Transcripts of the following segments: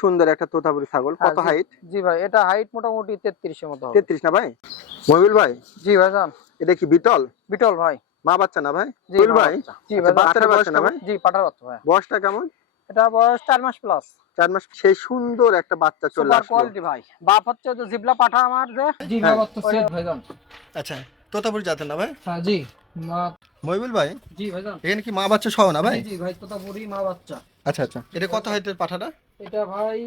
সুন্দর একটা তোতাপুরি ছাগল। হ্যাঁ, কত হাইট জি ভাই এটা হাইট মোটামুটি তেত্রিশের মতো হবে। তেত্রিশ না ভাই? মহিবুল ভাই? জি ভাই যান এটা কি বিটল? বিটল ভাই। মা বাচ্চা না ভাই? জি মহিবুল ভাই? জি ভাই বয়স বাচ্চা না ভাই? জি পাঠার বাচ্চা ভাই। বয়সটা কেমন? এটা বয়স চার মাস প্লাস চার মাস সেই সুন্দর একটা বাচ্চা চলে সুপার আসলো। কোয়ালিটি ভাই। বাপ হচ্ছে যে জিবলা পাঠা আমার যে। জি হ্যাঁ। বাচ্চা সেট ভাই যান আচ্ছা তোতাপুরি জাতের না ভাই? হ্যাঁ জি। মা মহিবুল ভাই? জি ভাই এখানে কি মা বাচ্চা সহ না ভাই? জি জি ভাই তোতাপুরি মা বাচ্চা। আচ্ছা আচ্ছা। এটা কত হাইটের পাঠাটা? এটা ভাই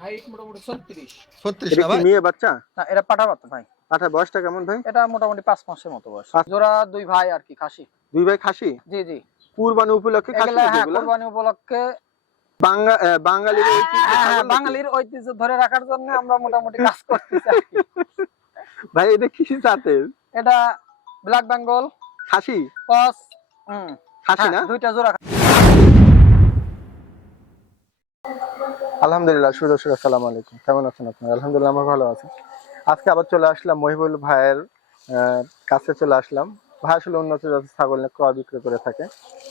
হাইট মোটামুটি ছত্রিশ। ছত্রিশ না ভাই? মেয়ে বাচ্চা? না এটা পাঠা বাচ্চা ভাই। পাঠা বয়সটা কেমন ভাই? এটা মোটামুটি পাঁচ মাসের মতো বয়স। জোড়া দুই ভাই আর কি খাসি। দুই ভাই খাসি? জি জি। কুরবানি উপলক্ষে খাসি এগুলা হ্যাঁ কোরবানি উপলক্ষে বাঙালির ঐতিহ্য হ্যাঁ, হ্যাঁ, নাকি? বাঙালির ঐতিহ্য ধরে রাখার জন্য আমরা মোটামুটি কাজ করতেছি ভাই এটা কি জাতের এটা ব্ল্যাক বেঙ্গল। খাসি? কস হুম। খাসি হ্যাঁ, না? দুইটা জোড়া আলহামদুলিল্লাহ সুদর্শক আসসালামু আলাইকুম। কেমন আছেন আপনারা? আলহামদুলিল্লাহ আমরা ভালো আছি। আজকে আবার চলে আসলাম মহিবুল ভাইয়ের কাছে চলে আসলাম। ভাই আসলে উন্নত জাতের ছাগল নিয়ে ক্রয় বিক্রয় করে থাকে।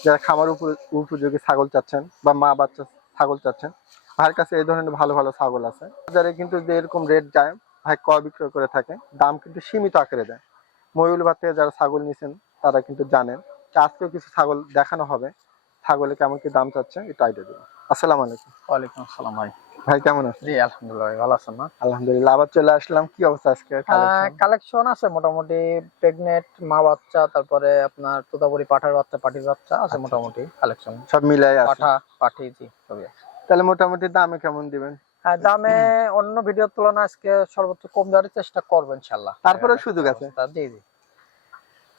যারা খামার উপ- উপযোগী ছাগল চাচ্ছেন বা মা বাচ্চা ছাগল চাচ্ছেন ভাইয়ের কাছে এই ধরনের ভালো ভালো ছাগল আছে। বাজারে কিন্তু যে এরকম রেট যায় ভাই ক্রয় বিক্রয় করে থাকে দাম কিন্তু সীমিত আকারে দেয়। ভাই থেকে যারা ছাগল নিছেন তারা কিন্তু জানেন আজকেও কিছু ছাগল দেখানো হবে। ছাগলে কেমন কি দাম চাচ্ছে একটু আইডিয়া দেবো। আসসালামু আলাইকুম। ওয়ালাইকুম আসসালাম ভাই। ভাই কেমন আছেন? জি আলহামদুলিল্লাহ ভালো আছেন না? আলহামদুলিল্লাহ আবার চলে আসলাম। কি অবস্থা আজকে? কালেকশন আছে মোটামুটি। প্রেগনেন্ট মা বাচ্চা তারপরে আপনার তোতাপুরি পাঠার বাচ্চা পাটির বাচ্চা আছে আচ্ছা, মোটামুটি কালেকশন সব মিলাই আছে? পাঠা পাঠি জি সবই তাহলে মোটামুটি দামে কেমন দিবেন? হ্যাঁ দামে অন্য ভিডিওর তুলনায় আজকে সর্বোচ্চ কম দেওয়ার চেষ্টা করব ইনশাল্লাহ তারপরেও হ্যাঁ, সুযোগ আছে? জি জি।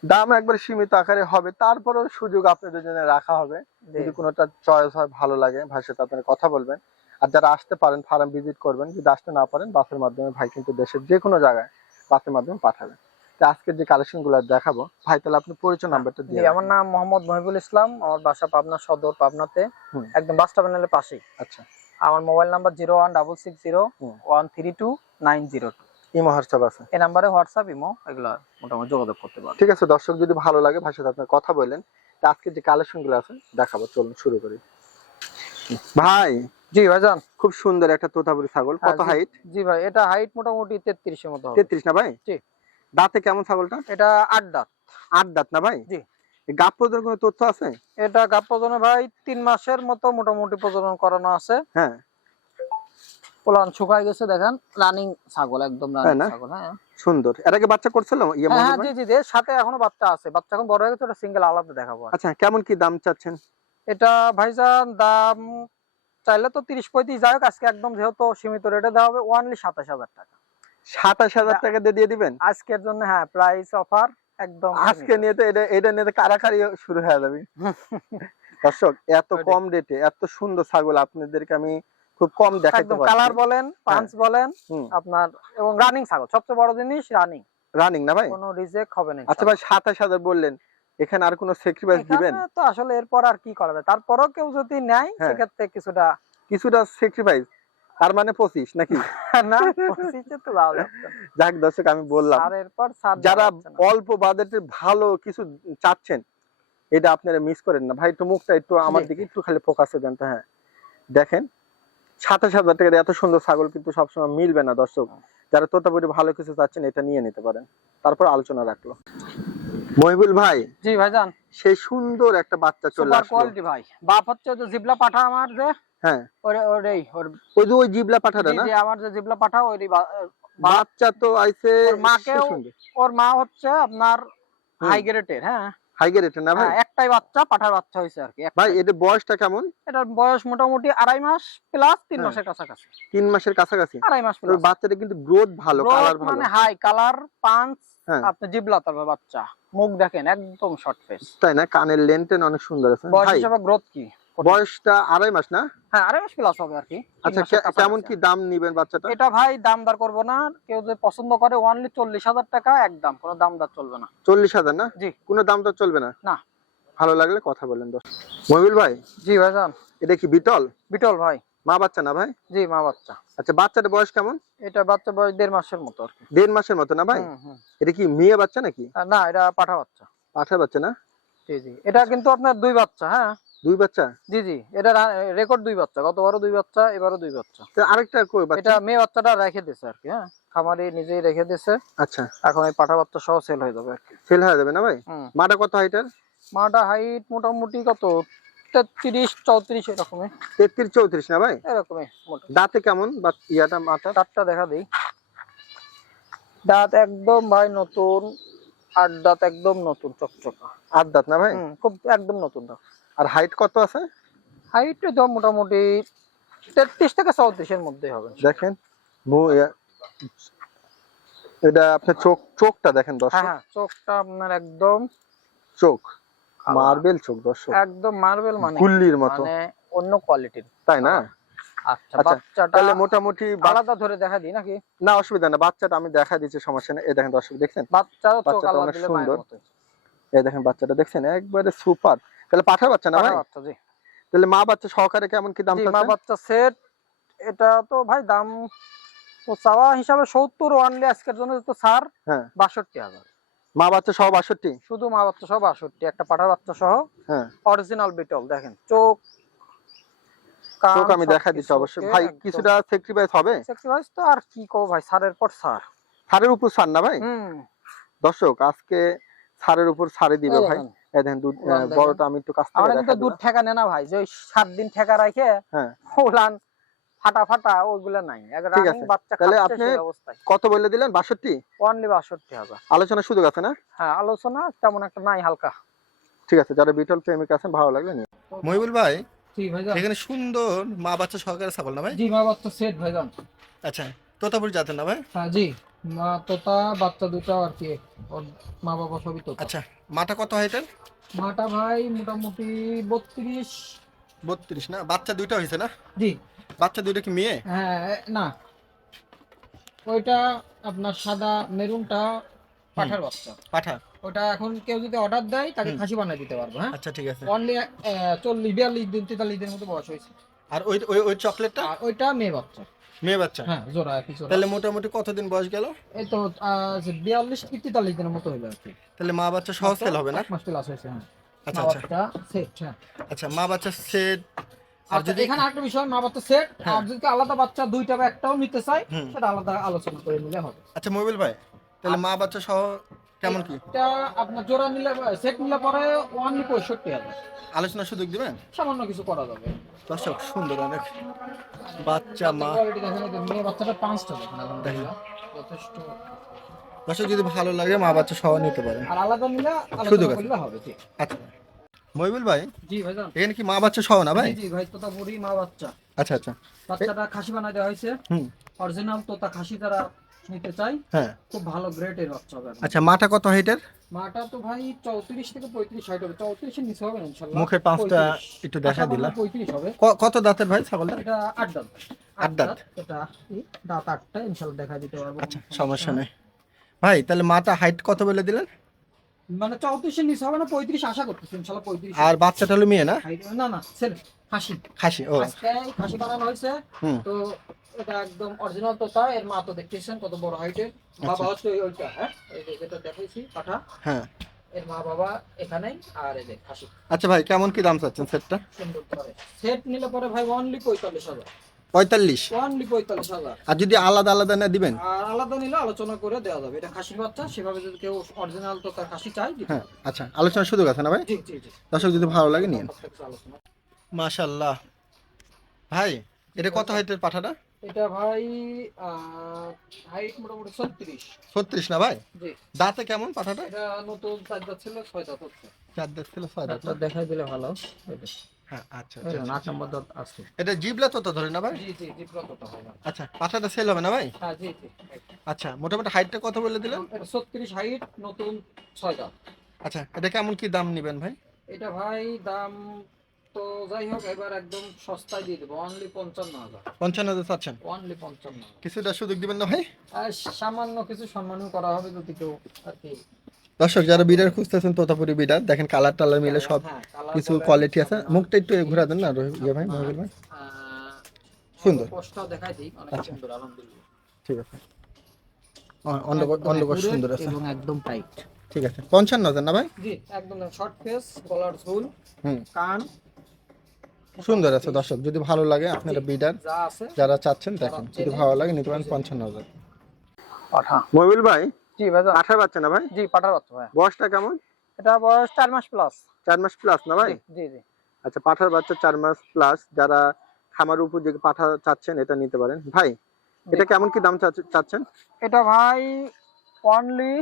দাম একবার সীমিত আকারে হবে তারপরেও সুযোগ আপনাদের জন্য রাখা হবে। যদি কোনোটা চয়েস হয় ভালো লাগে ভাইয়ের সাথে আপনারা কথা বলবেন। আর যারা আসতে পারেন ফার্ম ভিজিট করবেন যদি আসতে না পারেন বাসের মাধ্যমে ভাই কিন্তু দেশের যে কোনো জায়গায় বাসের মাধ্যমে পাঠাবেন। তো আজকে যে কালেকশনগুলো দেখাবো ভাই তাহলে আপনি পরিচয় নাম্বারটা দিয়ে আমার নাম মোহাম্মদ মহিবুল ইসলাম আমার বাসা পাবনা সদর পাবনাতে। একদম বাস টার্মিনালের পাশেই। আচ্ছা। আমার mobile number zero one double six zero one three two nine zero two. এই মহার্সব আছে। এই নাম্বারে হোয়াটসঅ্যাপ ইমো এগুলো মোটামুটি যোগাযোগ করতে পারেন ঠিক আছে দর্শক যদি ভালো লাগে সাথে আপনার কথা বললেন আজকে যে কালেকশনগুলো আছে দেখাবো চলুন শুরু করি। ভাই জি ভাইজান। খুব সুন্দর একটা তোতাপুরি ছাগল হ্যাঁ, কত হাইট জি ভাই এটা হাইট মোটামুটি তেত্রিশের মতো হবে। তেত্রিশ না ভাই? জি। দাঁতে কেমন ছাগলটা? এটা আট দাঁত। আট দাঁত না ভাই? জি। কোনো তথ্য আছে? এটা প্রজনন ভাই তিন মাসের মতো মোটামুটি প্রজনন করানো আছে। হ্যাঁ। পোলান শুকায় গেছে দেখেন রানিং ছাগল একদম রানিং ছাগল হ্যাঁ। সুন্দর। এর আগে বাচ্চা করছিল ইয়ে হ্যাঁ হ্যাঁ? জি জি জি, সাথে এখনও বাচ্চা আছে। বাচ্চা এখন বড় হয়ে গেছে ওটা সিঙ্গেল আলাদা দেখাবো আচ্ছা কেমন কি দাম চাচ্ছেন? এটা ভাইজান দাম চাইলে তো তিরিশ পঁয়ত্রিশ যাই হোক আজকে একদম যেহেতু সীমিত রেটে দেওয়া হবে ওয়ানলি সাতাশ হাজার টাকা। সাতাশ হাজার টাকা দিয়ে দিয়ে দিবেন? আজকের জন্য হ্যাঁ প্রাইস অফার একদম। আজকে নিয়ে তো এটা এটা নিয়ে কারাকারি শুরু হয়ে যাবে। দর্শক এত কম রেটে এত সুন্দর ছাগল আপনাদেরকে আমি খুব কম দেখাইতে পারছি। কালার বলেন পাঁচ বলেন আপনার এবং রানিং ছাগল সবচেয়ে বড় জিনিস রানিং রানিং না ভাই? কোনো রিজেক্ট হবে না আচ্ছা ভাই সাতাশ হাজার বললেন এখানে আর কোনো স্যাক্রিফাইস দিবেন? তো আসলে এরপর আর কি করা যায়? তারপরও কেউ যদি নেয় হ্যাঁ। সেক্ষেত্রে কিছুটা কিছুটা স্যাক্রিফাইস তার মানে পঁচিশ নাকি? না পঁচিশে তো দেওয়া যাক দর্শক আমি বললাম যারা অল্প বাজেটে ভালো কিছু চাচ্ছেন এটা আপনারা মিস করেন না। ভাই একটু মুখটা একটু আমার দিকে একটু খালি ফোকাসে দেন তো হ্যাঁ। দেখেন সাতাশ হাজার টাকার এত সুন্দর ছাগল কিন্তু সবসময় মিলবে না দর্শক। যারা তোতাপুরি ভালো কিছু চাচ্ছেন এটা নিয়ে নিতে পারেন। তারপর আলোচনা রাখল। মহিবুল ভাই জি ভাইজান। সেই সুন্দর একটা বাচ্চা চলে সুপার আসলো। কোয়ালিটি ভাই। বাপ হচ্ছে যে জিবলা পাঠা আমার যে হ্যাঁ। ওরে ওরেই ওর ওই যে ওই জিবলা পাঠাটা না? জি, আমার যে জিবলা পাঠা ওরই বা- বা- বাচ্চা তো আইছে ওর মাকেও ওর মা হচ্ছে আপনার হাই গ্রেডের হ্যাঁ। হাই গ্রেডের না ভাই? একটাই বাচ্চা পাঠার বাচ্চা হয়েছে আর কি ভাই এদের বয়সটা কেমন? এটার বয়স মোটামুটি আড়াই মাস প্লাস তিন হ্যাঁ। মাসের কাছাকাছি। তিন মাসের কাছাকাছি? আড়াই মাস প্লাস বাচ্চাটা কিন্তু গ্রোথ ভালো কালার ভালো। মানে হাই কালার পাঁচ। আপনি জিবলা বাচ্চা। মুখ দেখেন একদম শর্ট ফেস তাই না? কানের লেনটেন অনেক সুন্দর আছে। বয়স হিসাবে গ্রোথ কি? বয়সটা আড়াই মাস না? হ্যাঁ আড়াই মাস প্লাস হবে আর কি। আচ্ছা কেমন কি দাম নিবেন বাচ্চাটা? এটা ভাই দাম দর করব না। কেউ যদি পছন্দ করে ওনলি চল্লিশ হাজার টাকা একদম কোনো দাম দর চলবে না। চল্লিশ হাজার না? জি। কোনো দাম চলবে না? না। ভালো লাগলে কথা বলেন মহিবুল ভাই জি ভাইজান এটা কি বিটল? বিটল ভাই। মা বাচ্চা না ভাই? জি মা বাচ্চা। আচ্ছা বাচ্চাটা বয়স কেমন? এটা বাচ্চা বয়স দেড় মাসের মতো আর কি। দেড় মাসের মতো না ভাই। এটা কি মেয়ে বাচ্চা নাকি? না এটা পাঠা বাচ্চা। পাঠা বাচ্চা না? জি জি। এটা কিন্তু আপনার দুই বাচ্চা হ্যাঁ? দুই বাচ্চা? জি জি। এটা রেকর্ড দুই বাচ্চা। গতবারও দুই বাচ্চা এবারও দুই বাচ্চা। তো আরেকটা কই বাচ্চা? এটা মেয়ে বাচ্চাটা রেখে দিছে আর কি হ্যাঁ? খামারি নিজেই রেখে দিছে। আচ্ছা। এখন এই পাঠা বাচ্চা সহ সেল হয়ে যাবে আর কি। ফেল হয়ে যাবে না ভাই? মাটা কত হাইটার মাটা হাইট মোটামুটি কত? তেত্রিশ চৌত্রিশ এরকমই। তেত্রিশ চৌত্রিশ না ভাই? এরকমই দাঁতে কেমন বা ইয়াটা মাথা দাঁতটা দেখা দিই। দাঁত একদম ভাই নতুন আর দাঁত একদম নতুন চকচকা। আট দাঁত না ভাই? খুব একদম নতুন দাঁত। আর হাইট কত আছে? হাইট তো মোটামুটি তেত্রিশ থেকে চৌত্রিশের মধ্যে হবে। দেখেন এটা আপনার চোখ চোখটা দেখেন হ্যাঁ দর্শক। হ্যাঁ চোখটা আপনার একদম চোখ মার্বেল চোখ দর্শক। একদম মার্বেল মানে গুল্লির মতো। মানে অন্য কোয়ালিটির তাই না? আচ্ছা আচ্ছা, বাচ্চাটা তাহলে মোটামুটি আলাদা ধরে দেখা দিই নাকি? না অসুবিধা না বাচ্চাটা আমি দেখা দিচ্ছি সমস্যা নেই। এই দেখেন দর্শক দেখছেন? বাচ্চারও চোখ আলাদা দিলে সুন্দর। এই দেখেন বাচ্চাটা দেখছেন? একবারে সুপার তাহলে পাঠা বাচ্চা না ভাই? বাচ্চা জি। তাহলে মা বাচ্চা সহকারে কেমন কি দাম মা বাচ্চা সেট এটা তো ভাই দাম ও চাওয়া হিসাবে সত্তর ওয়ানলি আজকের জন্য তো ছাড় হ্যাঁ। বাষট্টি হাজার। মা বাচ্চা সহ বাষট্টি? শুধু মা বাচ্চা সহ বাষট্টি একটা পাঠার বাচ্চা সহ। হ্যাঁ। অরিজিনাল বিটল দেখেন চোখ আমি দেখা দিচ্ছি অবশ্যই। ভাই কিছুটা হবে? তো আর কি কো ভাই সারের পর সার ছাড়ের উপর ছাড় না ভাই? দর্শক আজকে সারের উপর ছাড়ে দিবে ভাই। দেখেন, দুধ উলান আহ, দেখেন। বড়টা আমি একটু কাছ থেকে কিন্তু দুধ ঠেকা নেয় ভাই যে ওই দিন ঠেকা রাখে হ্যাঁ। ওলান ফাটা ফাটা ওইগুলা নাই। ঠিক আছে। তাহলে আপনি- কত বলে দিলেন? বাষট্টি? অনলি বাষট্টি হাজার আলোচনা সুযোগ আছে না? হ্যাঁ আলোচনা তেমন একটা নাই হালকা। ঠিক আছে যারা বিটল প্রেমিক আছেন ভালো লাগলে নিন। মহিবুল ভাই এখানে সুন্দর মা বাচ্চা সহকারে ছাগল না ভাই? জি মা বাচ্চা সেট ভাইজান। আচ্ছা তোতাপুরি জাতের না ভাই? হ্যাঁ জি মা তোতা বাচ্চা দুটো আর কি ওর মা বাবা সবই তোতা। আচ্ছা মাটা কত হাইটের মাটা ভাই মোটামুটি বত্রিশ। বত্রিশ না? বাচ্চা দুইটা হয়েছে না? জি। বাচ্চা দুইটা কি মেয়ে? হ্যাঁ না। ওইটা আপনার সাদা মেরুনটা পাঠার বাচ্চা। পাঠা ওটা এখন কেউ যদি অর্ডার দেয় তাকে খাসি বানিয়ে দিতে পারব হ্যাঁ? আচ্ছা ঠিক আছে। অনলি চল্লিশ বিয়াল্লিশ দিন তেতাল্লিশ দিনের মতো বয়স হয়েছে। আর ওই ওই ওই চকলেটটা? ওইটা মেয়ে বাচ্চা। মেয়ে বাচ্চা? হ্যাঁ জোড়া একই জোড়া। তাহলে মোটামুটি কতদিন বয়স গেল? এই তো বিয়াল্লিশ কি তেতাল্লিশ দিনের মতো হইল আর কি। তাহলে মা বাচ্চা সহজ সেল হবে না? মাস ক্লাস হয়েছে হ্যাঁ। আচ্ছা আচ্ছা। সেট হ্যাঁ। আচ্ছা মা বাচ্চা সেট আর আচ্ছা যদি এখানে একটা বিষয় মা বাচ্চা সেট হ্যাঁ। আর যদি আলাদা বাচ্চা দুইটা বা একটাও নিতে চাই সেটা আলাদা আলোচনা করে নিলে হবে। আচ্ছা মোবাইল ভাই তাহলে মা বাচ্চা সহ কেমন কি? এটা আপনার জোড়া নিলে সেট নিলে পরে ওয়ানলি পঁয়ষট্টি হাজার। আলোচনা সুযোগ দিবেন? সামান্য কিছু করা যাবে। দর্শক সুন্দর অনেক বাচ্চা মা। মেয়ে বাচ্চাটা পাঁচটা দেখেন। যথেষ্ট। দর্শক যদি ভালো লাগে মা বাচ্চা সহ নিতে পারেন। আর আলাদা নিলে সুযোগ হবে জি আচ্ছা। মহিবুল ভাই জি ভাইজান। এখানে কি মা বাচ্চা সহ না ভাই? জি ভাই তোতা বুড়ি মা বাচ্চা। আচ্ছা আচ্ছা। বাচ্চাটা খাসি বানাই দেওয়া হয়েছে। হুম। অরিজিনাল তোতা খাসি যারা নিতে চাই হ্যাঁ। খুব ভালো গ্রেটের বাচ্চা হবে আচ্ছা মাটা কত হাইটের মাটা তো ভাই চৌত্রিশ থেকে পঁয়ত্রিশ হাইট হবে। চৌত্রিশের নিচে হবে না ইনশাল্লাহ। মুখের পাঁচটা একটু দেখা দিলা। করলে পঁয়ত্রিশ হবে। কত দাঁতের ভাই ছাগলটা? এটা আট দাঁত। আট দাঁত। এটা দাঁত আটটা ইনশাল্লাহ দেখা দিতে পারব। আচ্ছা সমস্যা নেই। ভাই তাহলে মাটা হাইট কত বলে দিলেন? মানে চৌত্রিশের নিচে হবে না পঁয়ত্রিশ আশা করতেছি ইনশাল্লাহ পঁয়ত্রিশ। আর বাচ্চাটা হলো মেয়ে না? না না ছেলে খাসি। খাসি ও। খাসি বানানো হয়েছে। তো এটা একদম অরিজিনাল তোতা এর মা তো দেখতেছেন কত বড় হাইটের বাবা হচ্ছে ওই- ওইটা হ্যাঁ? এই যে যেটা দেখাইছি পাঠা। হ্যাঁ। এর মা বাবা এখানেই আর এই যে খাসি। আচ্ছা ভাই কেমন কি দাম চাচ্ছেন সেটটা? সুন্দর করে। সেট নিলে পরে ভাই অনলি পঁয়তাল্লিশ হাজার। পঁয়তাল্লিশ? অনলি পঁয়তাল্লিশ হাজার। আর যদি আলাদা আলাদা না দিবেন? আর আলাদা নিলে আলোচনা করে দেওয়া যাবে। এটা খাসি বাচ্চা সেভাবে যদি কেউ অরিজিনাল তো তার খাসি চাই হ্যাঁ আচ্ছা আলোচনার সুযোগ আছে না ভাই? জি জি জি। দর্শক যদি ভালো লাগে নিন আলোচনা। মাশাল্লাহ ভাই এটা কত হাইটের পাঠাটা? এটা ভাই হাইট মোটামুটি ছত্রিশ। ছত্রিশ না ভাই? জি। দাঁতে কেমন পাঠাটা? এটা নতুন চার দাঁত ছিল ছয় দাঁত হচ্ছে। চার দাঁত ছিল ছয় দাঁত দেখাই দিলে ভালো। হ্যাঁ আচ্ছা আচ্ছা, আচ্ছা। আট নম্বর দাঁত আছে। এটা জিবলা তো তো ধরে না ভাই? জি জি জি কতটা আচ্ছা পাঠাটা সেল হবে না ভাই? হ্যাঁ জি জি আচ্ছা মোটামুটি হাইটটা কত বলে দিলেন? এটা ছত্রিশ হাইট নতুন ছয় দাঁত। আচ্ছা এটা কেমন কি দাম নেবেন ভাই? এটা ভাই দাম তো যাই হোক এবার একদম সস্তায় দিয়ে দেবো। অনলি পঞ্চান্ন হাজার। পঞ্চান্ন হাজার চাচ্ছেন? অনলি পঞ্চান্ন কিছুটা সুযোগ দিবেন না ভাই? সামান্য কিছু সম্মানও করা হবে যদি কেউ আর কি। দর্শক যারা বিডার খুঁজতেছেন তোতাপুরি বিডার দেখেন কালার টালার মিলে সব হ্যাঁ, কিছু কোয়ালিটি আছে। হ্যাঁ, মুখটা একটু ঘুরা দেন না রোহিত ইয়ে ভাই মহিবুল ভাই। সুন্দর। দেখাই দিই অনেক আচ্ছা। সুন্দর আলহামদুলিল্লাহ। ঠিক আছে। সুন্দর আছে। এবং একদম টাইট ঠিক আছে। পঞ্চান্ন হাজার না ভাই? জি একদম শর্ট ফেস গলার ঝুল হুম। কান সুন্দর আছে দর্শক। যদি ভালো লাগে আপনারা বিডার যারা চাচ্ছেন দেখেন। যদি ভালো লাগে নিতে পারেন পঞ্চান্ন হাজার। পাঠা। ভাই? জি ভাই আঠার বাচ্চা না ভাই? জি পাঠার বাচ্চা ভাই। বয়সটা কেমন? এটা বয়স চার মাস প্লাস চার মাস প্লাস না ভাই? জি জি আচ্ছা পাঠার বাচ্চা চার মাস প্লাস যারা খামার উপযোগী পাঠা চাচ্ছেন এটা নিতে পারেন। ভাই এটা কেমন কি দাম চাচ্ছেন? এটা ভাই অনলি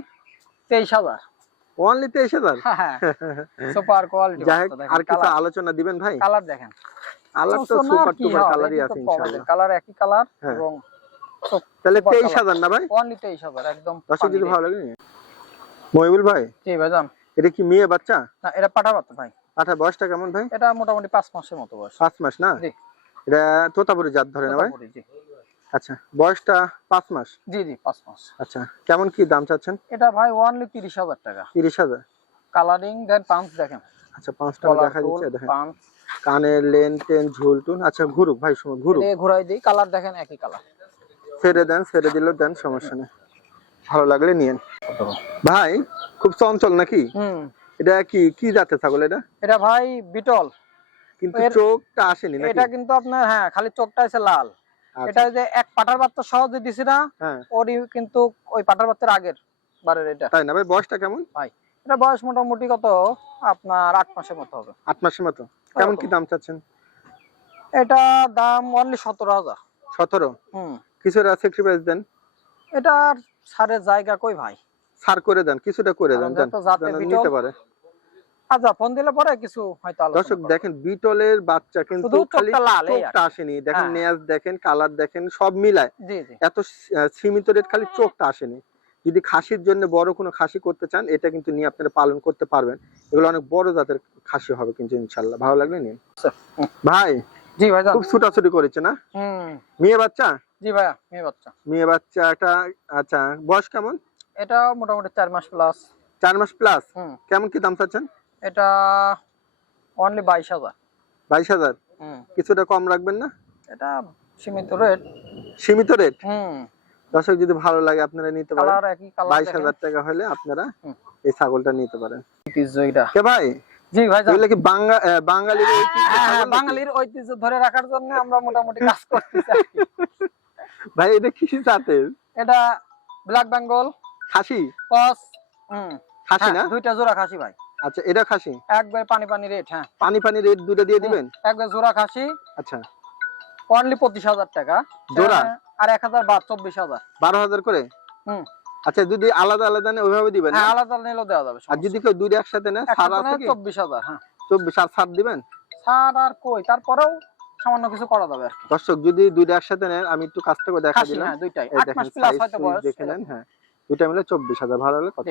তেইশ হাজার। অনলি হাজার হ্যাঁ সুপার কোয়ালিটি আর কিছু আলোচনা দিবেন ভাই? কালার দেখেন। তো সুপার টুপার কালারই আছে ইনশাআল্লাহ কালার একই কালার হ্যাঁ। এবং তাহলে super তেইশ colour। হাজার না ভাই? অনলি তেইশ হাজার একদম দর্শক যদি ভালো লাগে। মহিবুল ভাই? জি ভাইজান। এটা কি মেয়ে বাচ্চা? না এটা পাঠা বাচ্চা ভাই। পাঠার বয়সটা কেমন ভাই? এটা মোটামুটি পাঁচ মাসের মতো বয়স। পাঁচ মাস না? জি। এটা তোতাপুরি জাত ধরে না ভাই? জি। আচ্ছা বয়সটা পাঁচ মাস? জি জি পাঁচ মাস। আচ্ছা কেমন কি দাম চাচ্ছেন? এটা ভাই অনলি তিরিশ হাজার টাকা। তিরিশ হাজার? কালারিং দেন দেখেন। আচ্ছা পাঁচ দেখা দিচ্ছে দেখেন। পাঁচ কানের লেন টেন ঝুল আচ্ছা ঘুরুক ভাই সময় ঘুরুক। ঘুরাই দিই কালার দেখেন একই কালার ছেড়ে দেন ছেড়ে দিলেও দেন সমস্যা নেই। ভালো লাগলে নিয়েন। ভাই খুব চঞ্চল নাকি? হুম। এটা কি কি জাতের ছাগল এটা? এটা ভাই বিটল। কিন্তু চোখটা আসেনি এটা কিন্তু আপনার হ্যাঁ খালি চোখটা আছে লাল। এটা যে এক পাটার বাচ্চা সহজে দিছি না হ্যাঁ। ওরই কিন্তু ওই পাটার বাচ্চার আগের বারের এটা। তাই না ভাই? বয়সটা কেমন? এটা বয়স মোটামুটি কত? আপনার আট মাসের মতো হবে। আট মাসের মতো। কেমন কি দাম চাচ্ছেন? এটা দাম অনলি সতেরো হাজার। সতেরো? হুম। কিছুটা স্যাক্রিফাইস দেন। এটা সারের জায়গা কই ভাই? ছাড় করে দেন কিছুটা করে দেন। নিতে পারে। আচ্ছা ফোন দিলে পরে কিছু হয়তো দর্শক দেখেন বিটলের বাচ্চা কিন্তু খালি চোখটা আসেনি। দেখেন হ্যাঁ। নেয়াজ দেখেন কালার দেখেন সব মিলায়। এত সীমিত রেট খালি চোখটা আসেনি। যদি খাসির জন্য বড় কোনো খাসি করতে চান এটা কিন্তু নিয়ে আপনারা পালন করতে পারবেন। এগুলো অনেক বড় জাতের খাসি হবে কিন্তু ইনশাল্লাহ ভালো লাগলে নিন ভাই জি ভাইজান খুব ছুটাছুটি করেছে না? হুম। মেয়ে বাচ্চা? জি ভাইয়া মেয়ে বাচ্চা। মেয়ে বাচ্চাটা আচ্ছা বয়স কেমন? এটা মোটামুটি চার মাস প্লাস চার মাস প্লাস কেমন কি দাম চাচ্ছেন? এটা অনলি বাইশ হাজার। বাইশ হাজার? হুম। কিছুটা কম রাখবেন না? এটা সীমিত রেট সীমিত রেট হুম। দর্শক যদি ভালো লাগে আপনারা নিতে পারেন। কালার একই কালার বাইশ হাজার টাকা হলে আপনারা এই ছাগলটা নিতে পারেন। কে ভাই? জি এগুলো কি বাঙালির ঐতিহ্য হ্যাঁ, হ্যাঁ, বাঙালির ঐতিহ্য ধরে রাখার জন্য আমরা মোটামুটি কাজ করতেছি ভাই এটা কি জাতের? এটা ব্ল্যাক বেঙ্গল খাসি? কস হুম। খাসি না? হ্যাঁ, দুইটা জোড়া খাসি ভাই। আচ্ছা এটা খাসি? একবার পানি পানি রেট হ্যাঁ। পানি পানি রেট দুটো দিয়ে দিবেন? একবার জোড়া খাসি। আচ্ছা। অনলি পঁচিশ হাজার টাকা। জোড়া? হ্যাঁ, আর এক হাজার বাদ চব্বিশ হাজার। বারো হাজার করে? হুম। আচ্ছা যদি আলাদা আলাদা নেয় ওইভাবে দিবেন হ্যাঁ আলাদা নিলেও দেওয়া যাবে আর যদি কেউ একসাথে নেয় সার আছে কি? চব্বিশ হাজার হ্যাঁ। চব্বিশ আর সার দিবেন? ছাড় আর কই? তারপরেও সামান্য কিছু করা যাবে আর দর্শক যদি দুটো একসাথে নেন আমি একটু কাছ থেকে দেখা দিলাম। হ্যাঁ দুইটাই। এই আট দেখেন মাস প্লাস হয়তো বয়স। দেখে নেন হ্যাঁ। দুইটা মিলে চব্বিশ হাজার ভালো হলে কত।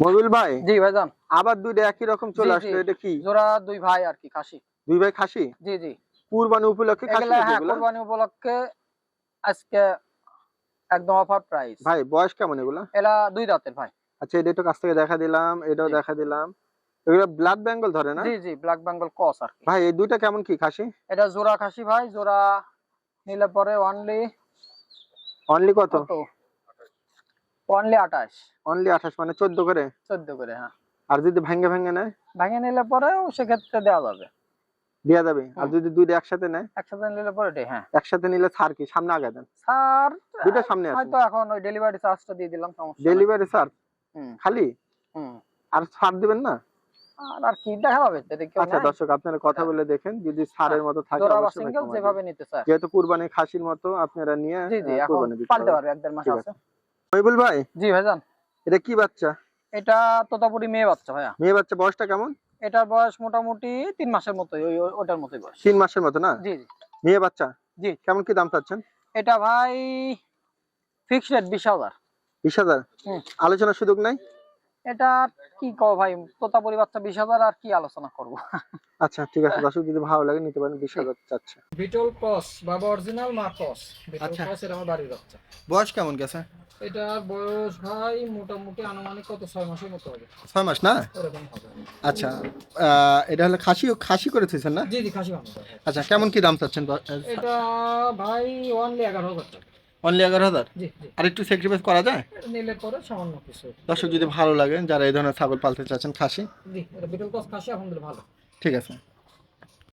মবিল ভাই জি ভাইজান। আবার দুইটা একই রকম চলে আসলো। এটা কি? জোড়া দুই ভাই আর কি খাসি। দুই ভাই খাসি? জি জি। কুরবানি উপলক্ষে খাসি হ্যাঁ কোরবানি উপলক্ষে আজকে একদম অফার প্রাইস ভাই বয়স কেমন এগুলো? এলা দুই দাঁতের ভাই। আচ্ছা এটা একটু কাছ থেকে দেখা দিলাম এটাও দেখা দিলাম। এগুলো ব্লাড বেঙ্গল ধরে না? জি জি ব্ল্যাক বেঙ্গল কস আর কি। ভাই এই দুইটা কেমন কি খাসি? এটা জোড়া খাসি ভাই জোড়া নিলে পরে অনলি অনলি কত? অনলি আঠাশ। অনলি আঠাশ মানে চোদ্দ করে? চোদ্দ করে হ্যাঁ। আর যদি ভেঙ্গে ভেঙ্গে নেয়? ভাঙে নিলে পরেও সেক্ষেত্রে দেওয়া যাবে। দেওয়া যাবে? আর যদি দুইটা একসাথে নেয়? একসাথে নিলে পরে হ্যাঁ। একসাথে নিলে ছাড় কি? সামনে আগে দেন। সামনে আছে হয়তো এখন ওই ডেলিভারি চার্জটা দিয়ে দিলাম সমস্যা ডেলিভারি স্যার হুম। খালি? হুম। আর ছাড় দিবেন না? আর আর কি দেখা হবে? আচ্ছা দর্শক আপনারা কথা বলে দেখেন যদি ছাড়ের মতো থাকে যেভাবে নিতে চায়। যেহেতু কুরবানি খাসির মতো আপনারা নিয়ে জি জি এখন পাল্টে পারবে এক দেড় মাস আছে। মহিবুল ভাই? জি ভাইজান। এটা কি বাচ্চা? এটা তোতাপুরি মেয়ে বাচ্চা ভাইয়া। মেয়ে বাচ্চা বয়সটা কেমন? এটার বয়স মোটামুটি তিন মাসের ওই- ওটার মতোই বয়স। তিন মাসের মতো না? জি জি। মেয়ে বাচ্চা? জি। কেমন কি দাম চাচ্ছেন? এটা ভাই ফিক্সড রেট বিশ হাজার। বিশ হাজার? আলোচনার সুযোগ নাই? এটা কি কও ভাই তোতাপুরি বাচ্চা বিশ হাজার আর কি আলোচনা করব। আচ্ছা ঠিক আছে। দর্শক যদি ভালো লাগে নিতে পারেন বিশ হাজার চাচ্ছে। বিটল ক্রস বাবা অরিজিনাল মা ক্রস বিটল আচ্ছা। ক্রস এটা আমার বাড়ির বাচ্চা। বয়স কেমন গেছে? এটার বয়স ভাই মোটামুটি আনুমানিক কত? ছয় মাসের মতো হবে। ছয় মাস না? আচ্ছা এটা হলে খাসি খাসি করে থুইছেন না? জি জি খাসি আচ্ছা কেমন কি দাম চাচ্ছেন এটা ভাই অনলি এগারো হাজার টাকা। অনলি এগারো হাজার? আর একটু স্যাক্রিফাইস করা যায়? এটা নিলে পরে সামান্য কিছু। দর্শক যদি ভালো লাগে যারা এই ধরনের ছাগল পালতে চাচ্ছেন খাসি জি এটা বিটল ক্রস খাসি আলহামদুলিল্লাহ ভালো। ঠিক আছে।